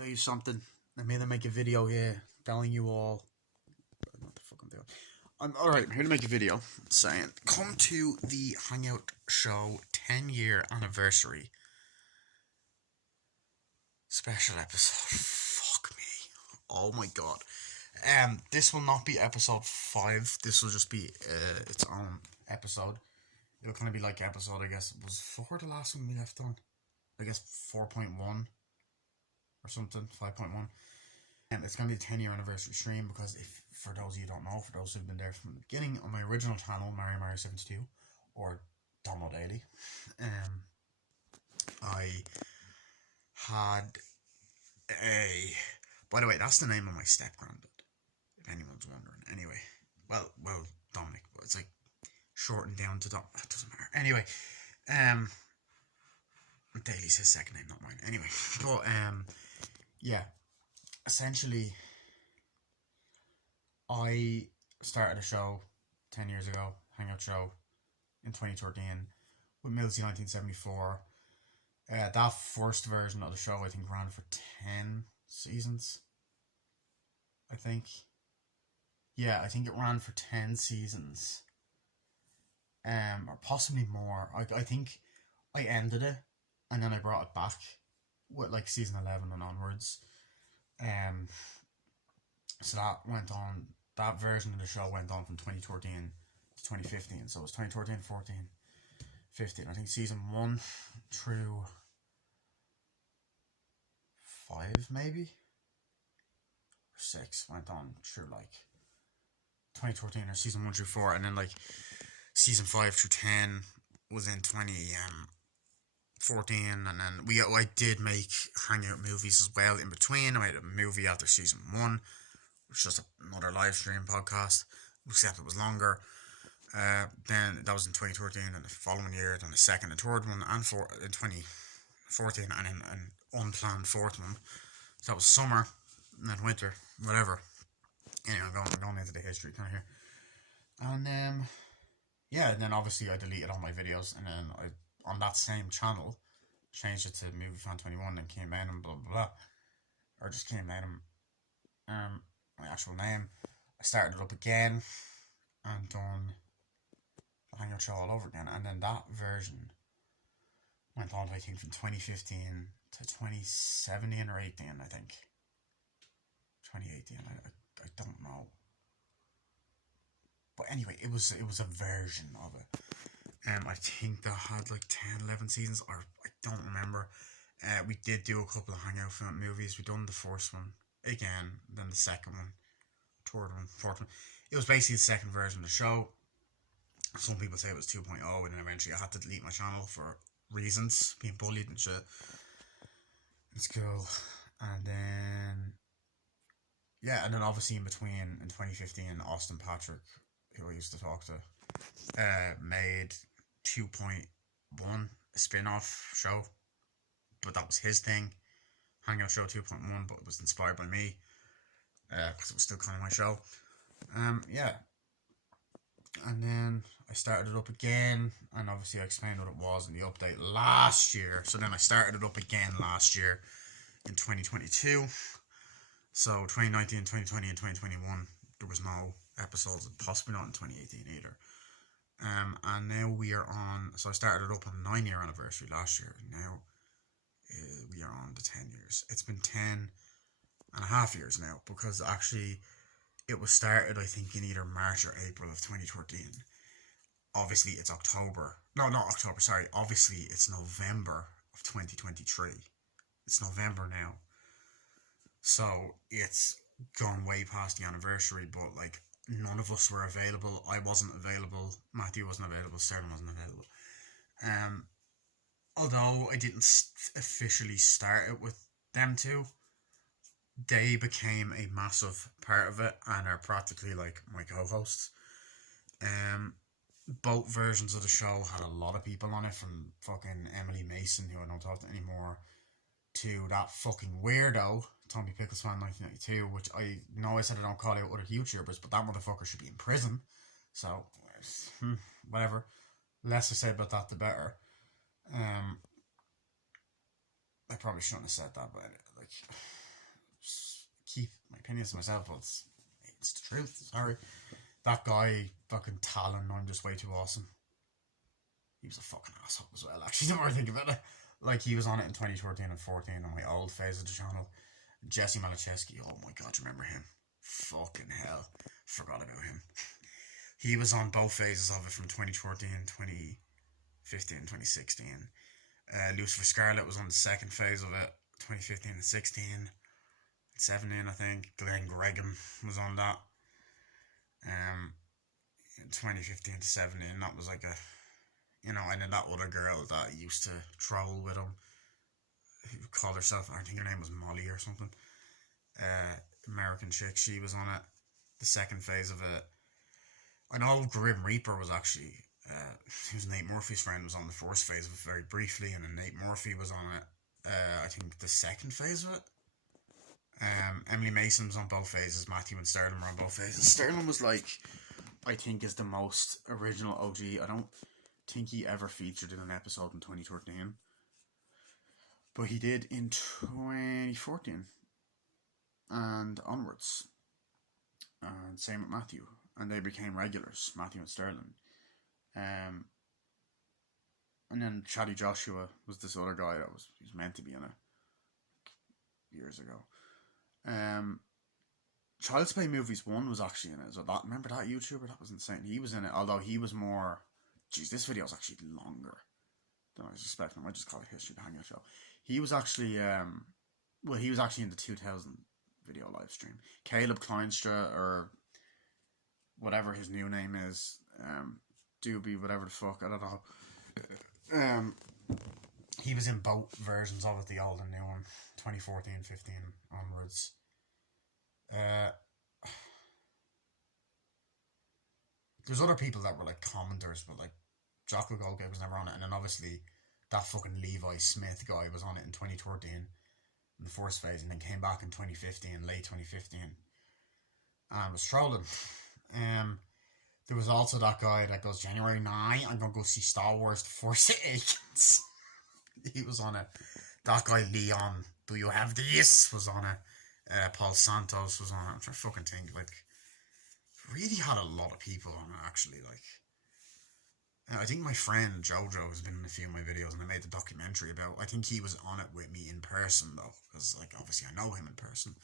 tell you something. I made them make a video here telling you all. What the fuck I'm doing? Alright, I'm here to make a video saying, come to the Hangout Show 10-year anniversary special episode. Fuck me. Oh my god. This will not be episode 5. This will just be its own episode. It'll kind of be like episode, I guess, was 4 the last one we left on? I guess 4.1 or something, 5.1. It's going to be a 10-year anniversary stream because if, for those of you who don't know, for those who've been there from the beginning, on my original channel, Mario72, or Donald Daly, I had a... By the way, that's the name of my step-granddad, if anyone's wondering. Anyway, well, Dominic, but it's like shortened down to Dom. That doesn't matter. Anyway, Daly's his second name, not mine. Anyway, but yeah, essentially, I started a show 10 years ago, Hangout Show, in 2013 with Millsy 1974. That first version of the show, I think, ran for 10 seasons. I think. Yeah, I think it ran for 10 seasons. Or possibly more. I think I ended it and then I brought it back with like season 11 and onwards. So that went on, that version of the show went on from 2013 to 2015. So it was 2013, 14, 15. I think season 1 through 5 maybe? Or 6 went on through like 2014 or season 1 through 4. And then like season 5 through 10 was in 2014, and then I did make Hangout movies as well in between. I made a movie after season 1, which was just another live stream podcast, except it was longer. Then that was in 2014, and the following year, then the second and third one, and in 2014, and then an unplanned fourth one. So that was summer, and then winter, whatever. Anyway, I'm going into the history kind of here. And yeah, and then obviously I deleted all my videos, and then I, on that same channel, changed it to Movie Fan 21 and came in and blah blah blah, or just came in my actual name. I started it up again and done the Hangout Show all over again, and then that version went on, I think, from 2015 to 2017 or 18, I think. 2018, I don't know. But anyway, it was a version of it. I think that had like 10, 11 seasons, or I don't remember. We did do a couple of Hangout film movies. We done the first one again, then the second one, third one, fourth one. It was basically the second version of the show. Some people say it was 2.0, and then eventually I had to delete my channel for reasons, being bullied and shit in school. And then, yeah, and then obviously in between, in 2015, Austin Patrick, who I used to talk to, made 2.1, a spin-off show, but that was his thing, Hangout Show 2.1, but it was inspired by me, because it was still kind of my show. Yeah, and then I started it up again, and obviously I explained what it was in the update last year. So then I started it up again last year in 2022. So 2019, 2020, and 2021, there was no episodes, possibly not in 2018 either. And now we are on, so I started it up on the 9-year anniversary last year. Now we are on the 10 years. It's been 10 and a half years now, because actually it was started, I think, in either March or April of 2013. Obviously it's October. No, not October, sorry. Obviously it's November of 2023. It's November now. So it's gone way past the anniversary, but like none of us were available. I wasn't available. Matthew wasn't available. Sterling wasn't available. Although I didn't officially start it with them two, they became a massive part of it and are practically like my co-hosts. Both versions of the show had a lot of people on it, from fucking Emily Mason, who I don't talk to anymore, to that fucking weirdo, Tommy Pickles Fan 1992, which I know I said I don't call out other YouTubers, but that motherfucker should be in prison. So, whatever. Less I say about that, the better. I probably shouldn't have said that, but like, keep my opinions to myself, but it's the truth. Sorry. That guy, fucking Talon, I'm just way too awesome. He was a fucking asshole as well, actually, the more I think about it. Like, he was on it in 2013 and 14 on my old phase of the channel. Jesse Malachewski, oh my god, you remember him? Fucking hell. Forgot about him. He was on both phases of it from 2014, 2015, 2016. Lucifer Scarlet was on the second phase of it, 2015 and 16. 17, I think. Glenn Gregham was on that. In 2015 to 17, that was like a, and then that other girl that used to troll with him, who called herself, I think her name was Molly or something, American chick, she was on it, the second phase of it. I know Grim Reaper was actually, he was Nate Murphy's friend, was on the first phase of it very briefly, and then Nate Murphy was on it, I think the second phase of it. Emily Mason was on both phases, Matthew and Sterling were on both phases. Sterling was like, I think is the most original OG. I don't think he ever featured in an episode in 2013. But he did in 2014 and onwards. And same with Matthew. And they became regulars, Matthew and Sterling. And then Chaddy Joshua was this other guy that was meant to be in it years ago. Child's Play Movies 1 was actually in it. So remember that YouTuber? That was insane. He was in it, although he was more... Jeez, this video is actually longer than I was expecting. I might just call it History of the Hangout Show. He was actually... he was actually in the 2000 video live stream. Caleb Kleinstra, or whatever his new name is. Doobie, whatever the fuck, I don't know. He was in both versions of it, the old and new one. 2014, 15 onwards. There's other people that were like commenters, but like Jocko Goldgate was never on it, and then obviously that fucking Levi Smith guy was on it in 2013 in the first phase, and then came back in 2015, late 2015, and was trolling. There was also that guy that goes, January 9, I'm gonna go see Star Wars: The Force Awakens. He was on it. That guy Leon, do you have this? Was on it. Paul Santos was on it. I'm trying to fucking think. Like, really had a lot of people on it, actually. Like, I think my friend Jojo has been in a few of my videos, and I made the documentary about. I think he was on it with me in person though, because like obviously I know him in person.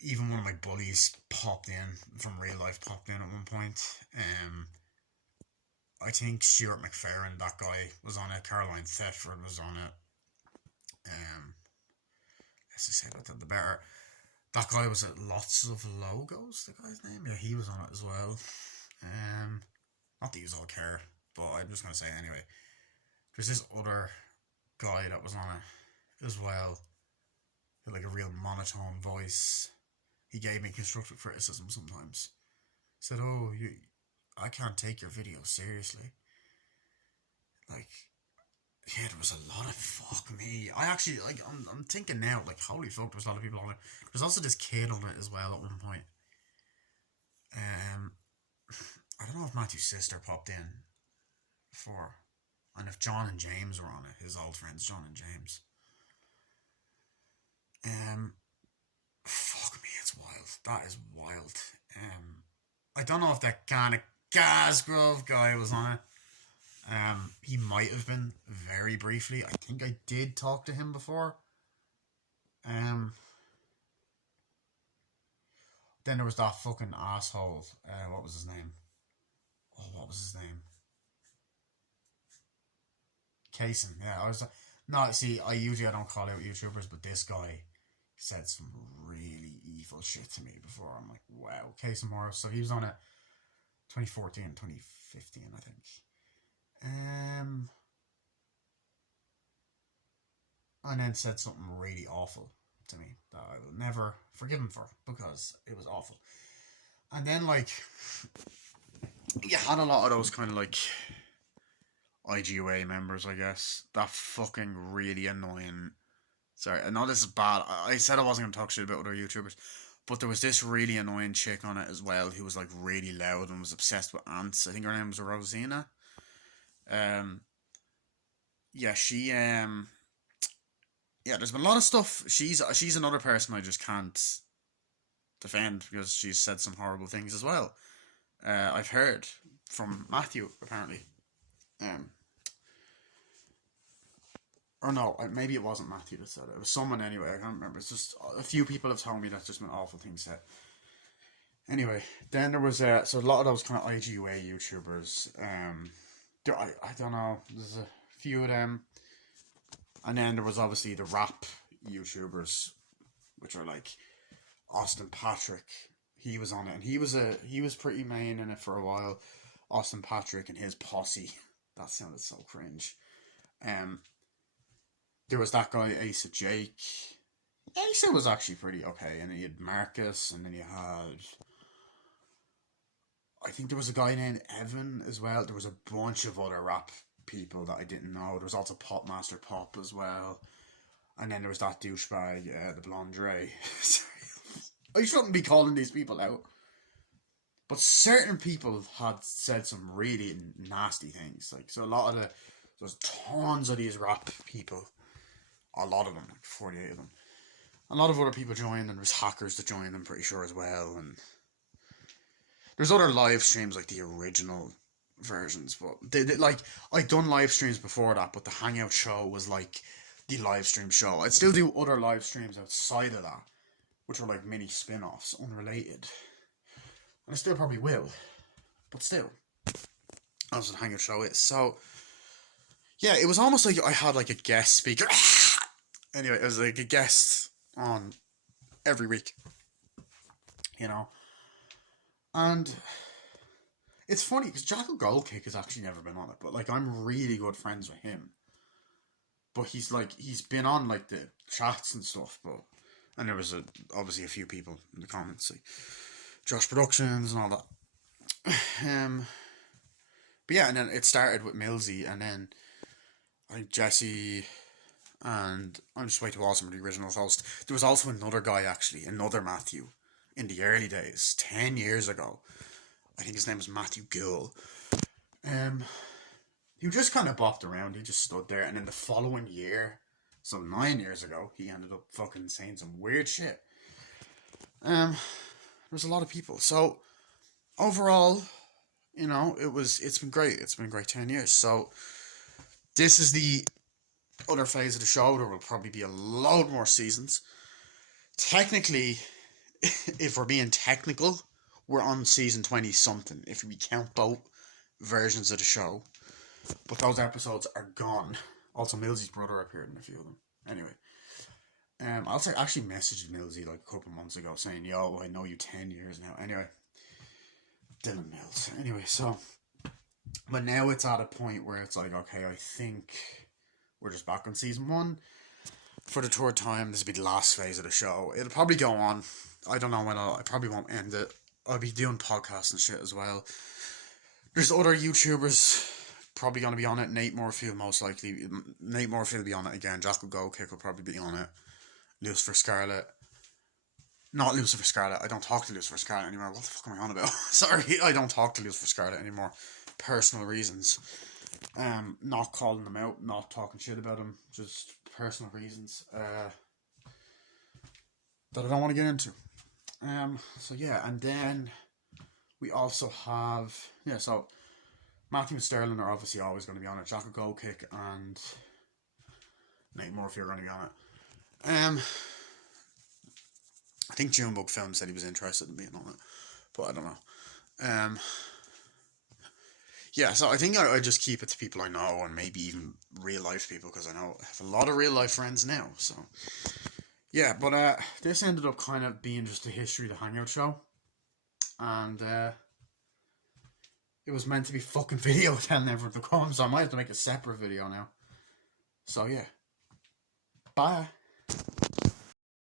Even one of my bullies popped in from real life. Popped in at one point. I think Stuart McFerrin, that guy, was on it. Caroline Thetford was on it. Let's just say about that, the better. That guy was at Lots of Logos, the guy's name. Yeah, he was on it as well. Not that you all care, but I'm just going to say it anyway. There's this other guy that was on it as well. He had like a real monotone voice. He gave me constructive criticism sometimes. Said, oh, I can't take your videos seriously. Like, yeah, there was a lot of fuck me. I actually, like, I'm thinking now, like, holy fuck, there was a lot of people on it. There's also this kid on it as well at one point. I don't know if Matthew's sister popped in before, and if John and James were on it, his old friends, John and James. Fuck me, it's wild. That is wild. I don't know if that kind of Gasgrove guy was on it. He might have been very briefly. I think I did talk to him before. Then there was that fucking asshole. What was his name? Oh, what was his name? Kaysen. Yeah, I was. No, see, I don't call out YouTubers, but this guy said some really evil shit to me before. I'm like, wow, Kaysen Morris. So he was on it 2014, 2015, I think. And then said something really awful to me that I will never forgive him for, because it was awful. And then, like, you had a lot of those kind of, like, IGUA members, I guess. That fucking really annoying... Sorry, I know this is bad. I said I wasn't going to talk shit about other YouTubers, but there was this really annoying chick on it as well who was, like, really loud and was obsessed with ants. I think her name was Rosina. Yeah, she, yeah, there's been a lot of stuff. She's another person I just can't defend because she's said some horrible things as well. I've heard from Matthew apparently. Um, or no, maybe it wasn't Matthew that said it. It was someone anyway. I can't remember. It's just a few people have told me that's just been awful things said. Anyway, then there was so a lot of those kind of IGUA YouTubers. I don't know. There's a few of them, and then there was obviously the rap YouTubers, which are like Austin Patrick. He was on it, and he was pretty main in it for a while. Austin Patrick and his posse. That sounded so cringe. There was that guy Asa Jake. Asa was actually pretty okay, and then you had Marcus, and then you had, I think there was a guy named Evan as well. There was a bunch of other rap people that I didn't know. There was also Popmaster Pop as well, and then there was that douchebag, the Blonde Ray. I shouldn't be calling these people out, but certain people had said some really nasty things. Like, so a lot of there's tons of these rap people. A lot of them, like 48 of them. A lot of other people joined, and there's hackers that joined, I'm pretty sure as well. And there's other live streams like the original versions, but they like I'd done live streams before that, but the Hangout Show was like the live stream show. I'd still do other live streams outside of that, which were like mini spin-offs, unrelated. And I still probably will, but still, that's what the Hangout Show is. So yeah, it was almost like I had like a guest speaker. Anyway, it was like a guest on every week, you know. And it's funny because Jackal Goldkick has actually never been on it, but like I'm really good friends with him. But he's been on like the chats and stuff, but and there was obviously a few people in the comments like Josh Productions and all that. But yeah, and then it started with Millsy, and then I think Jesse. And I'm just way too awesome for the original host. There was also another guy, actually, another Matthew, in the early days, 10 years ago. I think his name was Matthew Gill. He just kind of bopped around. He just stood there. And then the following year, so 9 years ago, he ended up fucking saying some weird shit. There was a lot of people. So, overall, you know, it's been great. It's been a great 10 years. So, this is the other phase of the show. There will probably be a load more seasons. Technically, if we're being technical, we're on season 20 something if we count both versions of the show, but those episodes are gone. Also, Millsy's brother appeared in a few of them. Anyway, I actually messaged Millsy like a couple months ago saying, yo, I know you 10 years now. Anyway, Dylan Mills. Anyway, so but now it's at a point where it's like, okay, I think we're just back on season 1 for the third time. This will be the last phase of the show. It'll probably go on. I don't know when I probably won't end it. I'll be doing podcasts and shit as well. There's other YouTubers probably going to be on it. Nate Moorfield, most likely. Nate Moorfield will be on it again. Jackal Goldkick will probably be on it. Lucifer Scarlet. Not Lucifer Scarlet. I don't talk to Lucifer Scarlet anymore. What the fuck am I on about? Sorry, I don't talk to Lucifer Scarlet anymore. Personal reasons. Not calling them out, not talking shit about them, just personal reasons that I don't want to get into. So yeah, and then we also have so Matthew and Sterling are obviously always going to be on it. Jackal Goldkick and Nate Murphy are going to be on it. I think Junebug Film said he was interested in being on it, but I don't know. Yeah, so I think I just keep it to people I know and maybe even real life people, because I know I have a lot of real life friends now. So yeah, but this ended up kind of being just a history of the Hangout Show, and it was meant to be fucking video telling everyone to come, so I might have to make a separate video now. So yeah, bye.